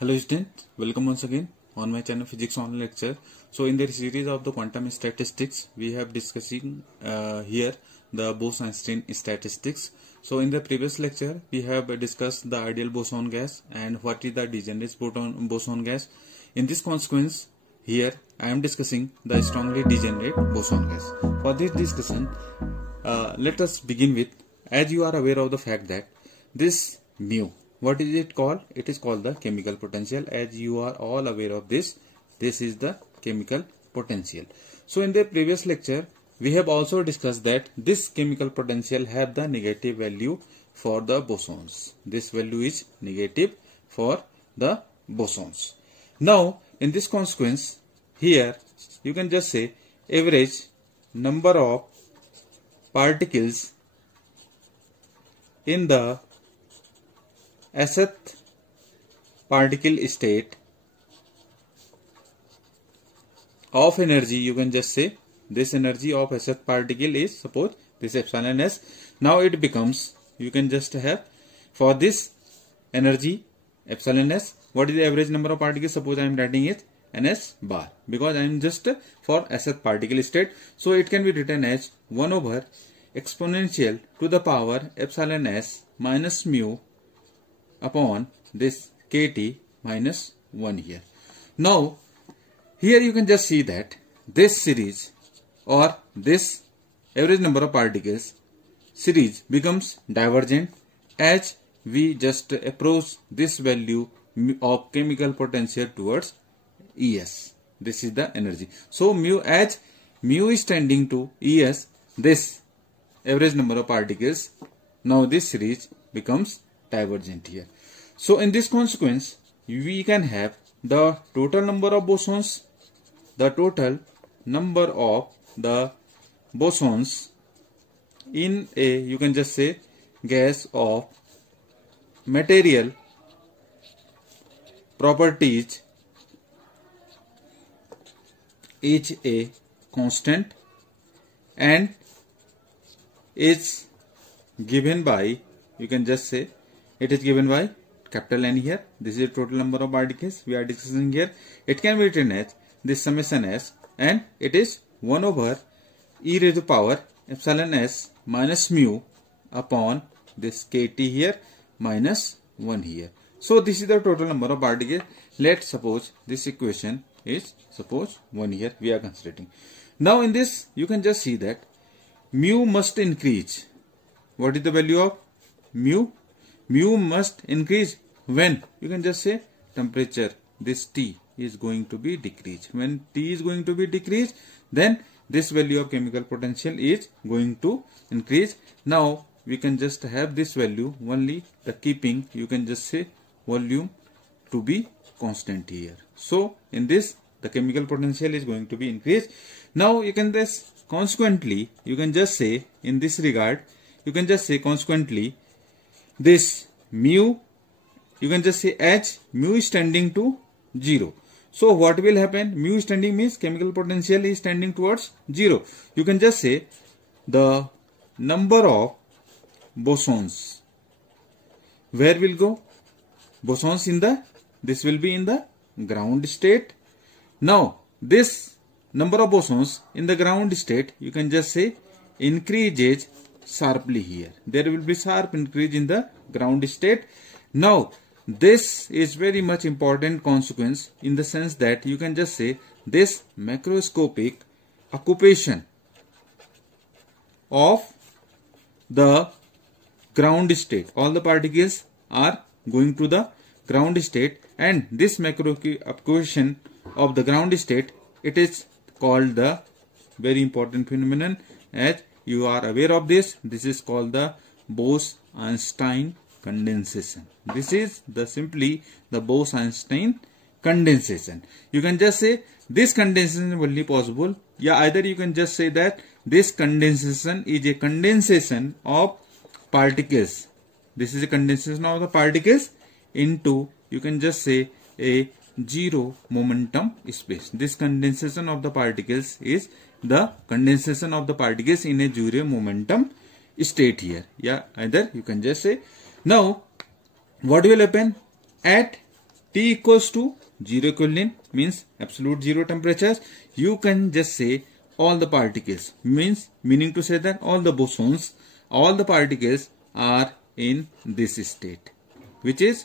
Hello students, welcome once again on my channel Physics Online Lecture. So in the series of the quantum statistics, we have discussing here the Bose-Einstein statistics. So in the previous lecture, we have discussed the ideal boson gas and what is the degenerate boson gas. In this consequence, here I am discussing the strongly degenerate boson gas. For this discussion, let us begin with, as you are aware of the fact that this mu, what is it called? It is called the chemical potential. As you are all aware of this, this is the chemical potential. So in the previous lecture, we have also discussed that this chemical potential have the negative value for the bosons. This value is negative for the bosons. Now in this consequence, here you can just say average number of particles in the Sth particle state of energy, you can just say this energy of Sth particle is, suppose this epsilon s. Now it becomes, you can just have for this energy epsilon s, what is the average number of particles? Suppose I am writing it ns bar, because I am just for Sth particle state. So it can be written as 1 over exponential to the power epsilon s minus mu upon this kt minus 1 here. Now here you can just see that this series or this average number of particles series becomes divergent as we just approach this value of chemical potential towards Es. This is the energy. So mu, as mu is tending to Es, this average number of particles, now this series becomes divergent here. So in this consequence, we can have the total number of bosons, the total number of the bosons in a, you can just say, gas of material properties is a constant and is given by, you can just say, it is given by capital N here. This is the total number of particles we are discussing here. It can be written as this summation s, and it is 1 over e raised to power epsilon s minus mu upon this kt here minus 1 here. So this is the total number of particles. Let's suppose this equation is suppose 1 here we are considering. Now in this you can just see that mu must increase. What is the value of mu? Mu must increase when, you can just say, temperature, this T is going to be decreased. When T is going to be decreased, then this value of chemical potential is going to increase. Now we can just have this value only the keeping, you can just say, volume to be constant here. So in this the chemical potential is going to be increased. Now you can just consequently, you can just say in this regard, you can just say consequently this mu, you can just say h, mu is tending to 0. So what will happen? Mu is tending means chemical potential is tending towards 0. You can just say the number of bosons, where will go? Bosons in the, this will be in the ground state. Now this number of bosons in the ground state, you can just say increases sharply here. There will be sharp increase in the ground state. Now this is very much important consequence in the sense that you can just say this macroscopic occupation of the ground state. All the particles are going to the ground state, and this macroscopic occupation of the ground state, it is called the very important phenomenon. As you are aware of this, this is called the Bose-Einstein condensation. This is the simply the Bose-Einstein condensation. You can just say this condensation is only possible, yeah, either you can just say that this condensation is a condensation of particles. This is a condensation of the particles into, you can just say, a zero momentum space. This condensation of the particles is the condensation of the particles in a zero momentum state here. Yeah, either you can just say. Now what will happen at T equals to 0 Kelvin means absolute zero temperatures. You can just say all the particles, meaning to say that all the bosons, all the particles are in this state, which is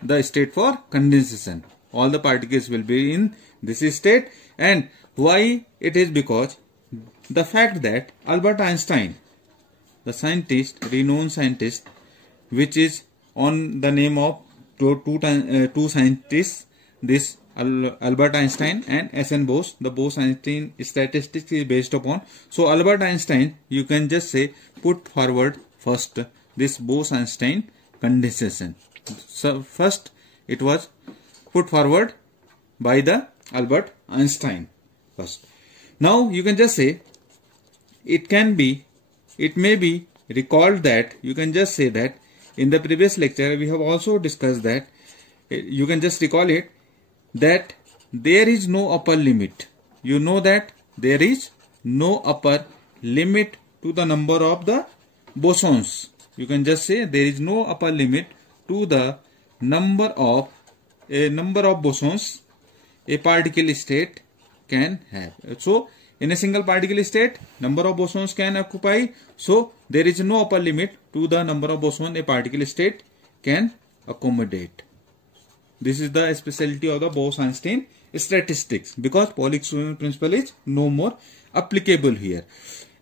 the state for condensation. All the particles will be in this state. And why it is? Because the fact that Albert Einstein, the scientist, renowned scientist, which is on the name of two scientists, this Albert Einstein and S.N. Bose. The Bose-Einstein statistics is based upon. So Albert Einstein, you can just say put forward first this Bose-Einstein condensation. So first it was put forward by the Albert Einstein first. Now you can just say it may be recalled that you can just say that in the previous lecture we have also discussed that you can just recall it that there is no upper limit. You know that there is no upper limit to the number of the bosons. You can just say there is no upper limit to the number of bosons a particle state can have. So in a single particle state, number of bosons can occupy. So there is no upper limit to the number of bosons a particle state can accommodate. This is the specialty of the Bose-Einstein statistics, because Pauli exclusion principle is no more applicable here.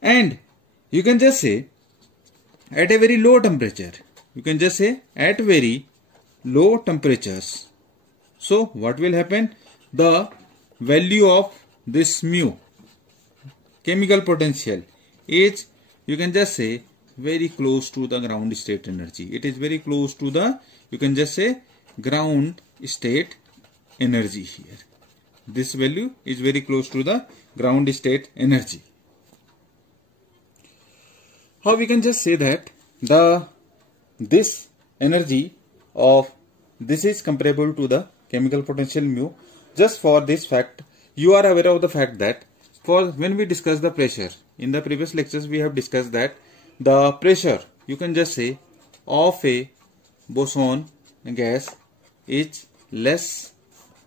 And you can just say at a very low temperature, you can just say at very low temperatures. So what will happen? The value of this mu, chemical potential, is, you can just say, very close to the ground state energy. It is very close to the, you can just say, ground state energy here. This value is very close to the ground state energy. How we can just say that this energy of this is comparable to the chemical potential mu? Just for this fact, you are aware of the fact that when we discuss the pressure in the previous lectures, we have discussed that the pressure, you can just say, of a boson gas is less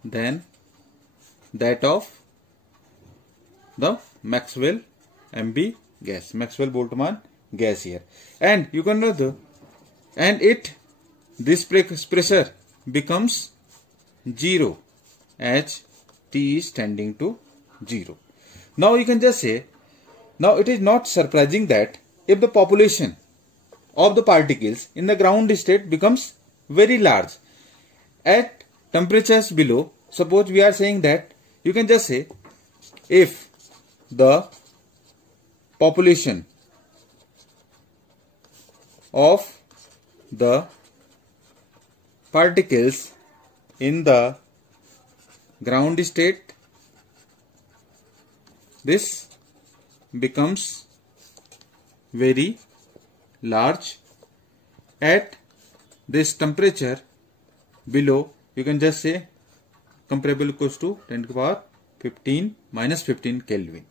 than that of the Maxwell MB gas, Maxwell-Boltzmann gas here. And you can know this pressure becomes 0 as T is tending to 0. Now you can just say, now it is not surprising that if the population of the particles in the ground state becomes very large at temperatures below, suppose we are saying that, you can just say if the population of the particles in the ground state, this becomes very large at this temperature below, you can just say comparable equals to 10 to the power 15 minus 15 Kelvin.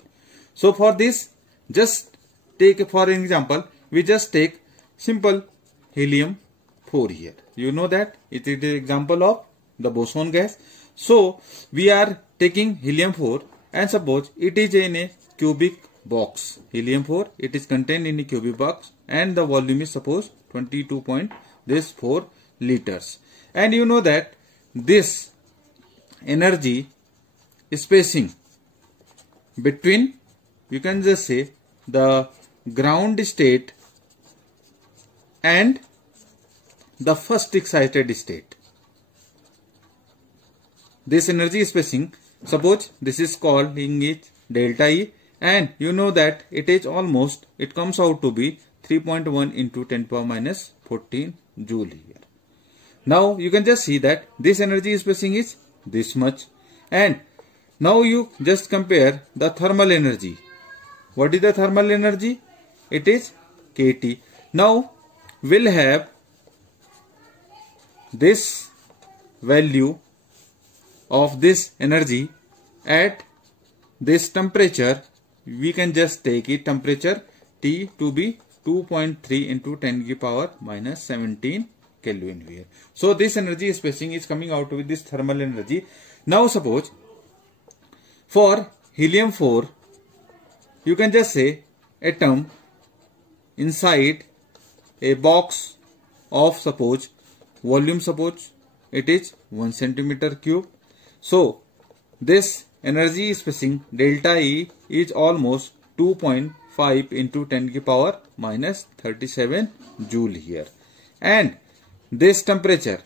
So for this, just take for an example, we just take simple helium 4 here. You know that it is the example of the boson gas. So we are taking helium 4 and suppose it is in a cubic box. Helium 4, it is contained in a cubic box and the volume is suppose 22.4 liters. And you know that this energy spacing between, you can just say, the ground state and the first excited state. This energy spacing, suppose this is calling it delta E, and you know that it is almost, it comes out to be 3.1 into 10 power minus 14 joule here. Now you can just see that this energy spacing is this much, and now you just compare the thermal energy. What is the thermal energy? It is kT. Now we'll have this value of this energy at this temperature. We can just take it temperature T to be 2.3 into 10 to the power minus 17 Kelvin here. So this energy spacing is coming out with this thermal energy. Now suppose for helium 4, you can just say atom inside a box of suppose volume, suppose it is 1 centimeter cube. So this energy spacing delta E is almost 2.5 into 10 to the power minus 37 joule here, and this temperature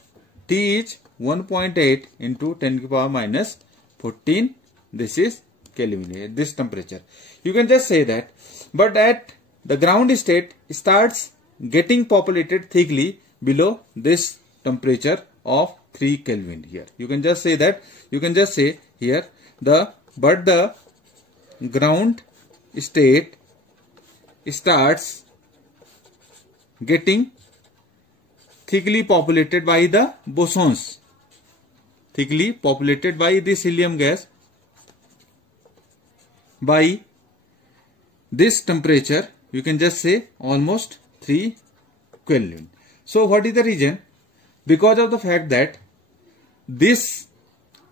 T is 1.8 into 10 to the power minus 14. This is Kelvin here, this temperature. You can just say that, but at the ground state starts getting populated thickly below this temperature of 3 Kelvin here. You can just say that, you can just say here the ground state starts getting thickly populated by the bosons, thickly populated by this helium gas by this temperature. You can just say almost 3 Kelvin. So what is the reason? Because of the fact that this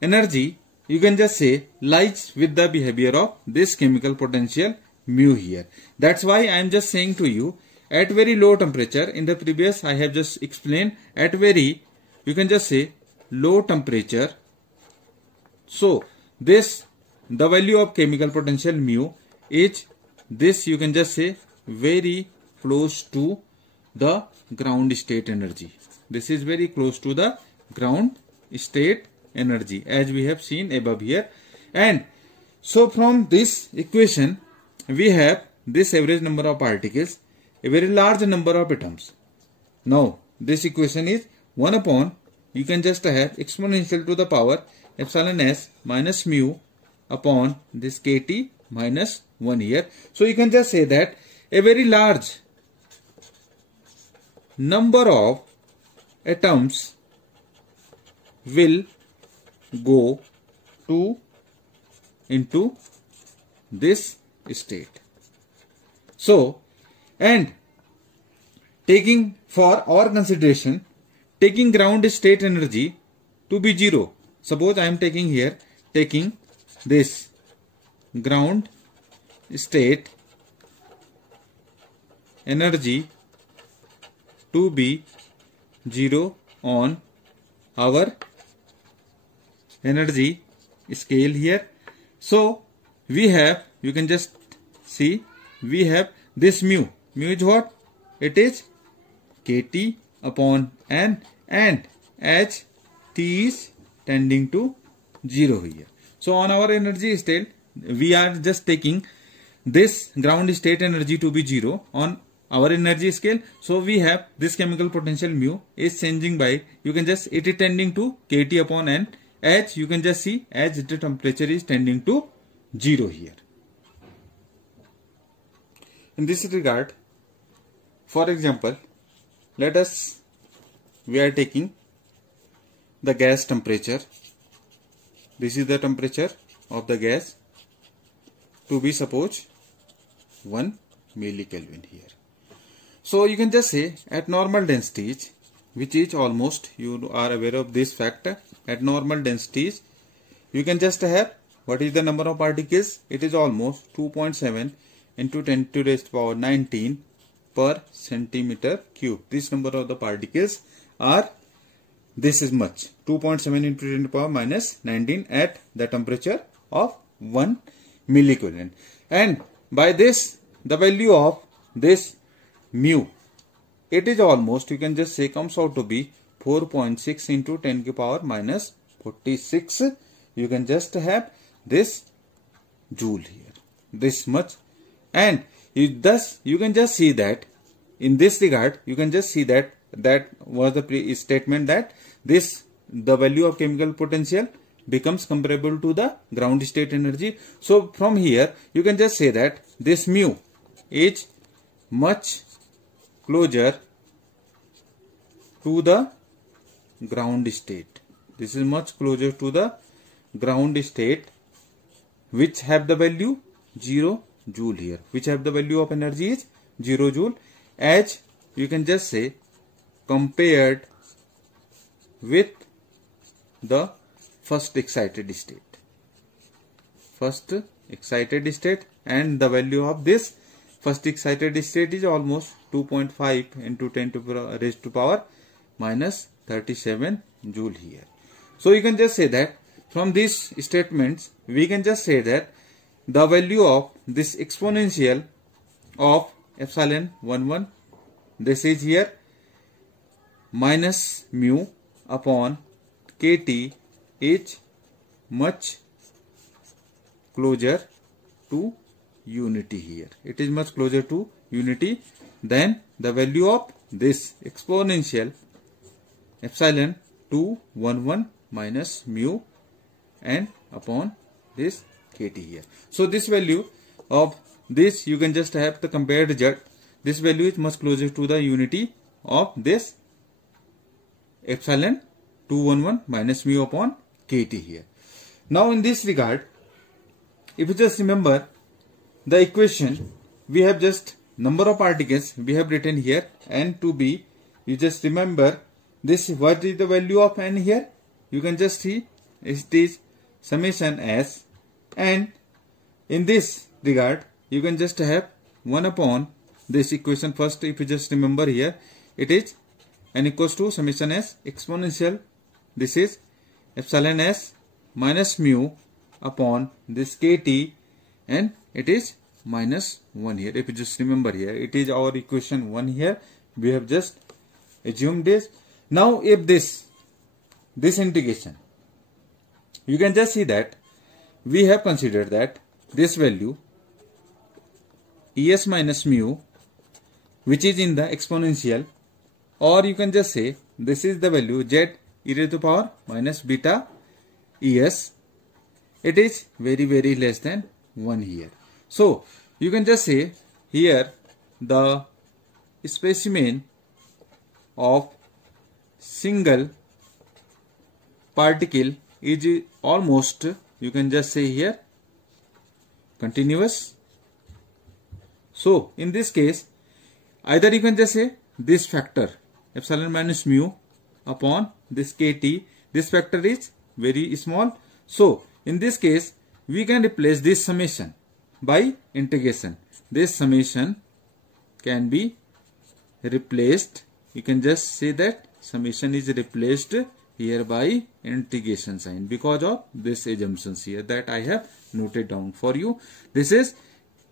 energy, you can just say, lies with the behavior of this chemical potential mu here. That's why I am just saying to you, at very low temperature, in the previous I have just explained, at very, you can just say low temperature. So this, the value of chemical potential mu is this, you can just say very close to the ground state energy. This is very close to the ground state energy as we have seen above here. And so from this equation we have this average number of particles, a very large number of atoms. Now this equation is 1 upon, you can just have exponential to the power epsilon s minus mu upon this kT minus 1 here. So you can just say that a very large number of atoms will go into this state. So, and taking for our consideration, taking ground state energy to be 0. Suppose I am taking here, taking this ground state energy to be 0 on our energy scale here. So we have, you can just see, we have this mu. Mu is what? It is kT upon n, and as T is tending to 0 here. So on our energy state, we are just taking this ground state energy to be 0 on our energy scale. So we have this chemical potential mu is changing by, you can just, it is tending to kT upon n, as you can just see, as the temperature is tending to 0 here. In this regard, for example, let us, we are taking the gas temperature. This is the temperature of the gas to be suppose 1 millikelvin here. So you can just say at normal densities, which is almost, you are aware of this factor, at normal densities you can just have, what is the number of particles? It is almost 2.7 into 10 to the power 19 per centimeter cube. This number of the particles are, this is much, 2.7 into 10 to the power minus 19 at the temperature of 1 millikelvin. And by this, the value of this mu, it is almost, you can just say, comes out to be 4.6 into 10 to the power minus 46. You can just have this joule here, this much. And thus you can just see that in this regard, you can just see that that was the statement that this, the value of chemical potential becomes comparable to the ground state energy. So from here you can just say that this mu is much closer to the ground state. This is much closer to the ground state, which have the value 0 joule here, which have the value of energy is 0 joule, as you can just say compared with the first excited state. First excited state, and the value of this first excited state is almost 2.5 into 10 to raised to power minus 37 joule here. So you can just say that from these statements we can just say that the value of this exponential of epsilon 11, this is here minus mu upon kT, is much closer to unity here. It is much closer to unity than the value of this exponential epsilon 211 minus mu and upon this kT here. So this value of this, you can just have the compared result. This value is much closer to the unity of this epsilon 211 minus mu upon kT here. Now in this regard, if you just remember the equation, we have just number of particles we have written here, n to b. You just remember this, what is the value of n here? You can just see it is summation s, and in this regard you can just have 1 upon this equation. First, if you just remember here, it is n equals to summation s exponential, this is epsilon s minus mu upon this kT, and it is minus 1 here. If you just remember here, it is our equation 1 here. We have just assumed this. Now if this integration, you can just see that we have considered that this value es minus mu, which is in the exponential, or you can just say this is the value z e raised to power minus beta es. It is very less than 1 here. So you can just say here the specimen of single particle is almost, you can just say here, continuous. So in this case, either you can just say this factor epsilon minus mu upon this kT, this factor is very small. So in this case we can replace this summation by integration. This summation can be replaced, you can just say that summation is replaced here by integration sign because of this assumptions here that I have noted down for you. This is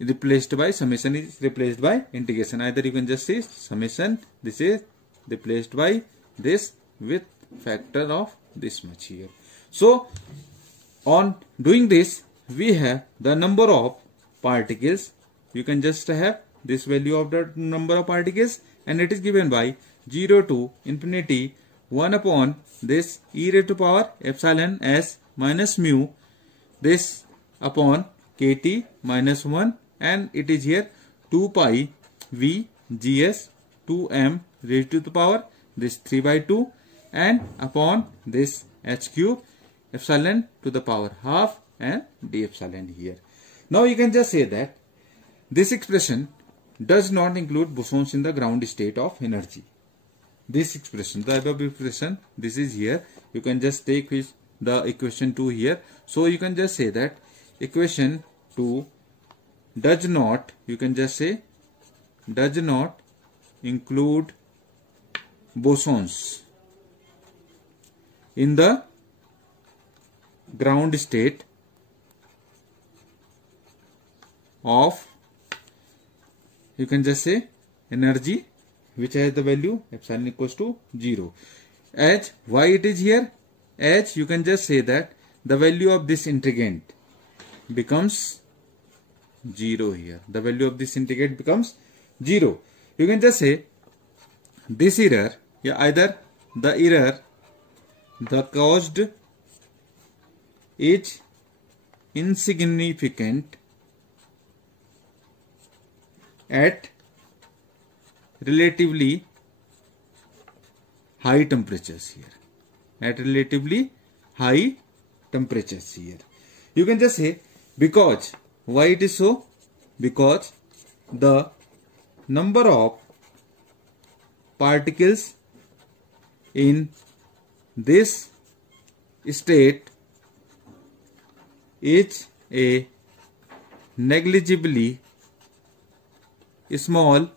replaced by summation, is replaced by integration. Either you can just say summation, this is replaced by this with factor of this much here. So on doing this, we have the number of particles. You can just have this value of the number of particles, and it is given by 0 to infinity 1 upon this e raised to power epsilon s minus mu, this upon kT minus 1, and it is here 2 pi v gs 2m raised to the power this 3 by 2, and upon this h cube epsilon to the power half and d epsilon here. Now you can just say that this expression does not include bosons in the ground state of energy. This expression, the above expression, this is here. You can just take the equation 2 here. So you can just say that equation 2 does not, you can just say does not include bosons in the ground state of, you can just say energy which has the value epsilon equals to 0. As why it is here, as you can just say that the value of this integrand becomes 0 here. The value of this integrand becomes 0. You can just say this error, either the error the caused is insignificant at relatively high temperatures here. At relatively high temperatures here. You can just say because, why it is so? Because the number of particles in this state is a negligibly small.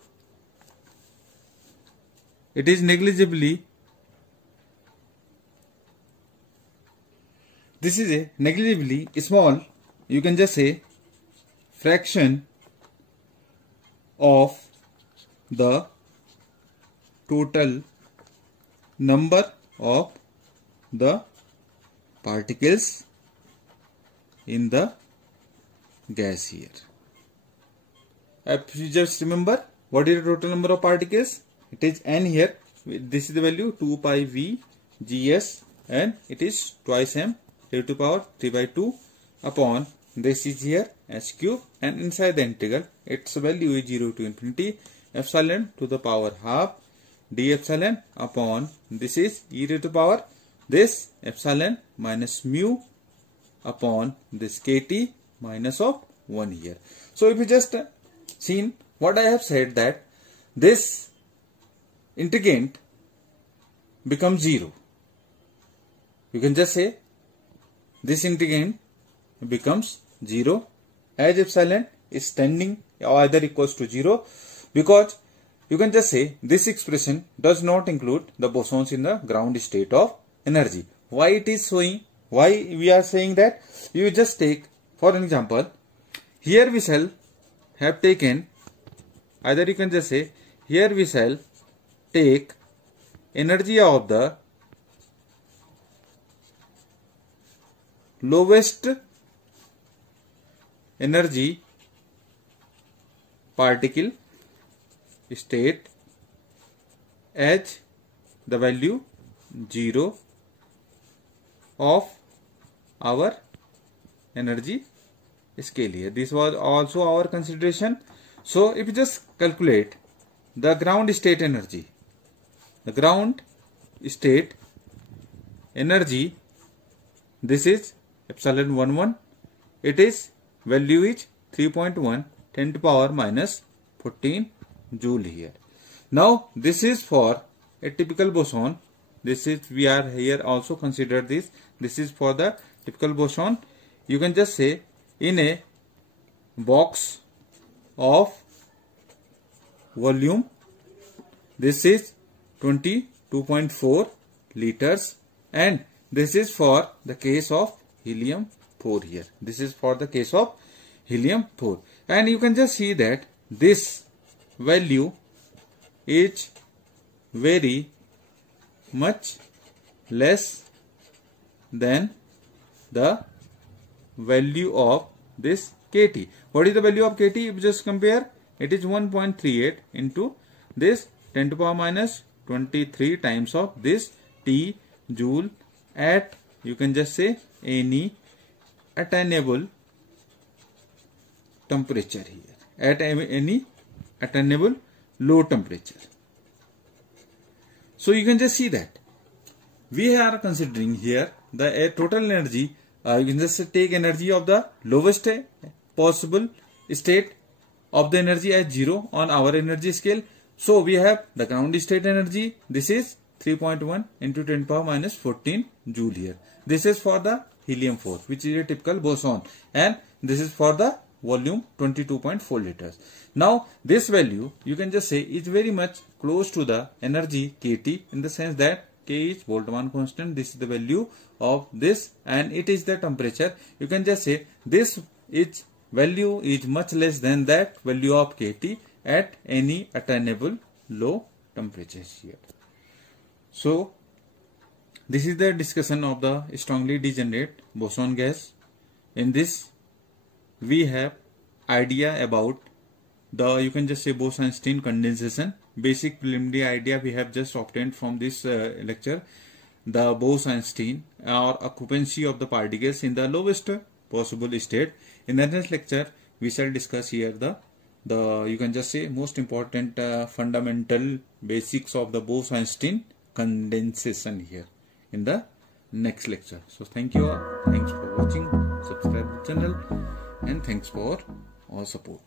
It is negligibly. This is a negligibly small, you can just say, fraction of the total number of the particles in the gas here. If you just remember, what is the total number of particles? It is n here. This is the value 2 pi v gs, and it is twice m raised to the power 3 by 2 upon this is here s cube, and inside the integral its value is 0 to infinity epsilon to the power half d epsilon upon this is e raised to the power this epsilon minus mu upon this kt minus of 1 here. So if you just seen what I have said, that this integrand becomes 0. You can just say this integrand becomes 0 as epsilon is tending either equals to 0, because you can just say this expression does not include the bosons in the ground state of energy. Why it is showing? Why we are saying that? You just take, for an example, here we shall have taken, either you can just say here we shall take energy of the lowest energy particle state as the value 0 of our energy scale here. This was also our consideration. So if you just calculate the ground state energy, the ground state energy, this is epsilon 11, it is value is 3.1 10 to power minus 14 joule here. Now this is for a typical boson. This is, we are here also consider this. This is for the typical boson. You can just say in a box of volume, this is 22.4 liters, and this is for the case of helium 4 here. This is for the case of helium 4, and you can just see that this value is very much less than the value of this kT. What is the value of kT? If you just compare, it is 1.38 into this 10 to power minus 23 times of this T joule at, you can just say, any attainable temperature here, at any attainable low temperature. So you can just see that we are considering here the total energy. You can just take energy of the lowest possible state of the energy as 0 on our energy scale. So we have the ground state energy. This is 3.1 into 10 power minus 14 joule here. This is for the helium 4, which is a typical boson, and this is for the volume 22.4 liters. Now this value, you can just say, is very much close to the energy kT, in the sense that K is Boltzmann constant. This is the value of this, and it is the temperature. You can just say this is value is much less than that value of kT at any attainable low temperatures here. So this is the discussion of the strongly degenerate boson gas. In this we have idea about the, you can just say, Bose-Einstein condensation. Basic preliminary idea we have just obtained from this lecture. The Bose-Einstein or occupancy of the particles in the lowest possible state. In the next lecture we shall discuss here the you can just say most important fundamental basics of the Bose-Einstein condensation here in the next lecture. So thank you all. Thanks for watching. Subscribe the channel, and thanks for all support.